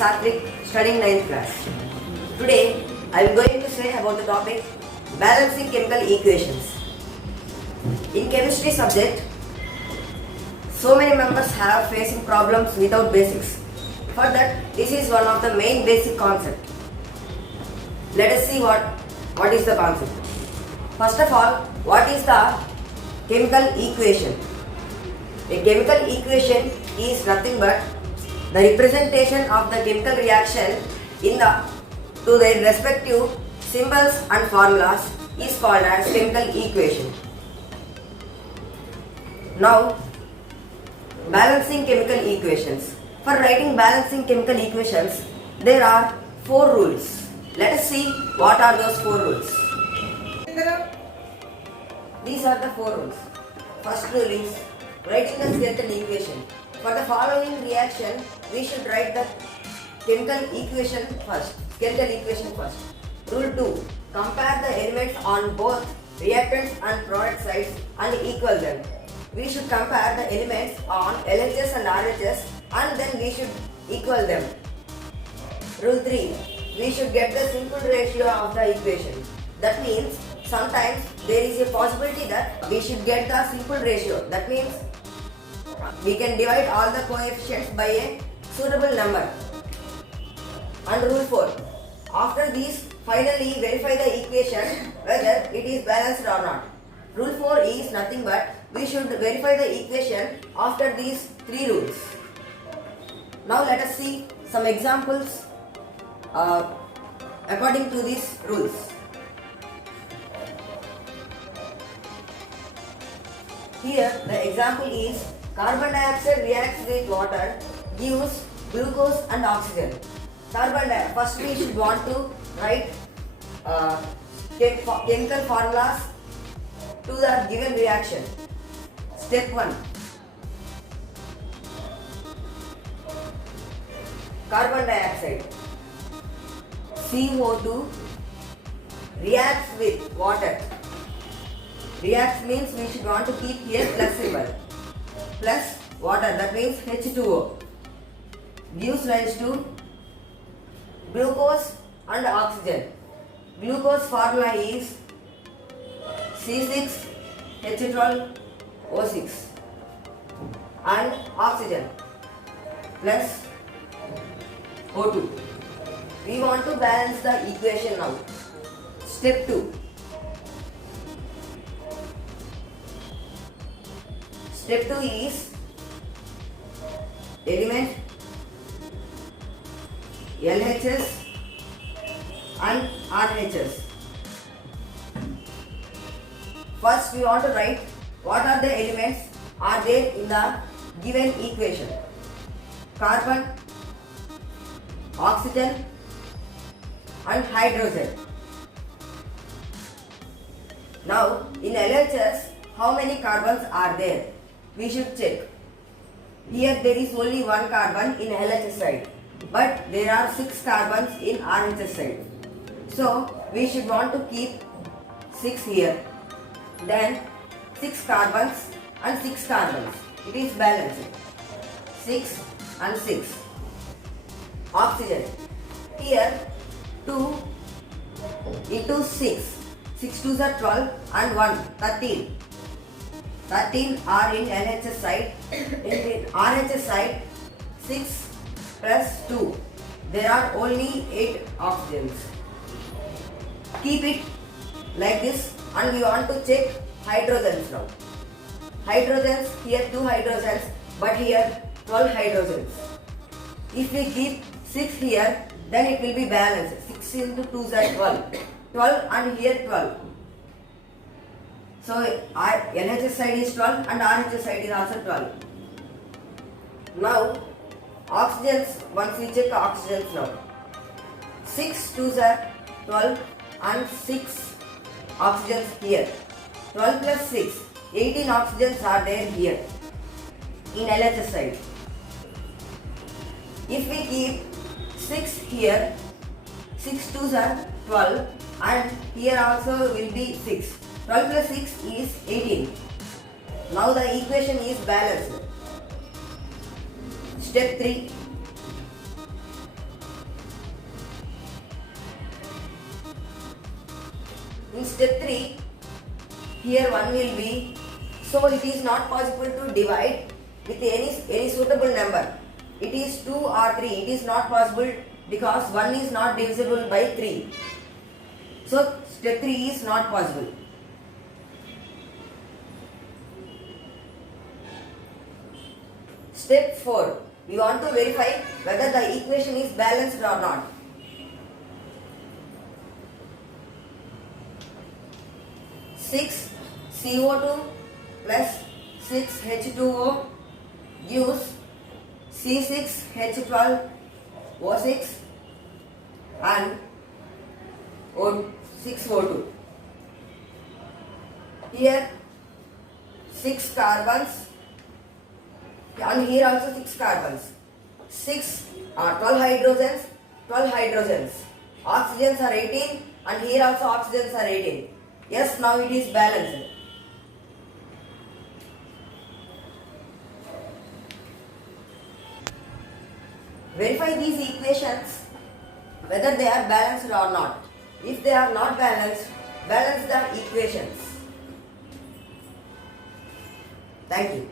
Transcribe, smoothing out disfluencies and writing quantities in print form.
Satvik, studying 9th class. Today, I am going to say about the topic balancing chemical equations. In chemistry subject, so many members have facing problems without basics. For that, this is one of the main basic concept. Let us see what is the concept. First of all, what is the chemical equation? A chemical equation is nothing but the representation of the chemical reaction to their respective symbols and formulas is called as chemical equation. Now, balancing chemical equations. For writing balancing chemical equations, there are 4 rules. Let us see what are those 4 rules. These are the 4 rules. First rule is writing the skeletal equation. For the following reaction, we should write the chemical equation first. Skeletal equation first. Rule 2. Compare the elements on both reactants and product sides and equal them. We should compare the elements on LHS and RHS and then we should equal them. Rule 3. We should get the simple ratio of the equation. That means sometimes there is a possibility that we should get the simple ratio. That means we can divide all the coefficients by a suitable number. And rule 4. After these, finally verify the equation whether it is balanced or not. Rule 4 is nothing but we should verify the equation after these 3 rules. Now let us see some examples according to these rules. Here the example is carbon dioxide reacts with water, gives glucose and oxygen. First we should want to write chemical formulas to the given reaction. Step 1. Carbon dioxide CO2 reacts with water. Reacts means we should want to keep here plus symbol. Plus water, that means H2O. Gives rise to glucose and oxygen. Glucose formula is C6H12O6 and oxygen plus O2. We want to balance the equation now. Step 2. Step 2 is element LHS and RHS. First we want to write what are the elements are there in the given equation. Carbon, oxygen and hydrogen. Now in LHS how many carbons are there? We should check. Here there is only 1 carbon in LHS side, but there are 6 carbons in RHS side. So we should want to keep 6 here. Then 6 carbons and 6 carbons. It is balanced. 6 and 6. Oxygen. Here 2 into 6. 6 2s are 12 and 1 13. 13 are in LHS side. In RHS side 6 plus 2. There are only 8 oxygens. Keep it like this and we want to check hydrogens now. Hydrogens, here 2 hydrogens but here 12 hydrogens. If we keep 6 here then it will be balanced. 6 into 2 is 12. 12 and here 12. So LHS side is 12 and RHS side is also 12. Now oxygens, once we check oxygens now. 6 2s are 12 and 6 oxygens here. 12 plus 6, 18 oxygens are there here in LHS side. If we keep 6 here, 6 2s are 12 and here also will be 6. 12 plus 6 is 18. Now the equation is balanced. Step 3. In step 3, here 1 will be, so it is not possible to divide with any suitable number. It is 2 or 3. It is not possible because 1 is not divisible by 3. So step 3 is not possible. Step 4. We want to verify whether the equation is balanced or not. Six CO2 plus 6 H2O gives C6H12O6 and 6O2. Here 6 carbons and here also 6 carbons. 12 hydrogens, 12 hydrogens. Oxygens are 18 and here also oxygens are 18. Yes, now it is balanced. Verify these equations whether they are balanced or not. If they are not balanced, balance the equations. Thank you.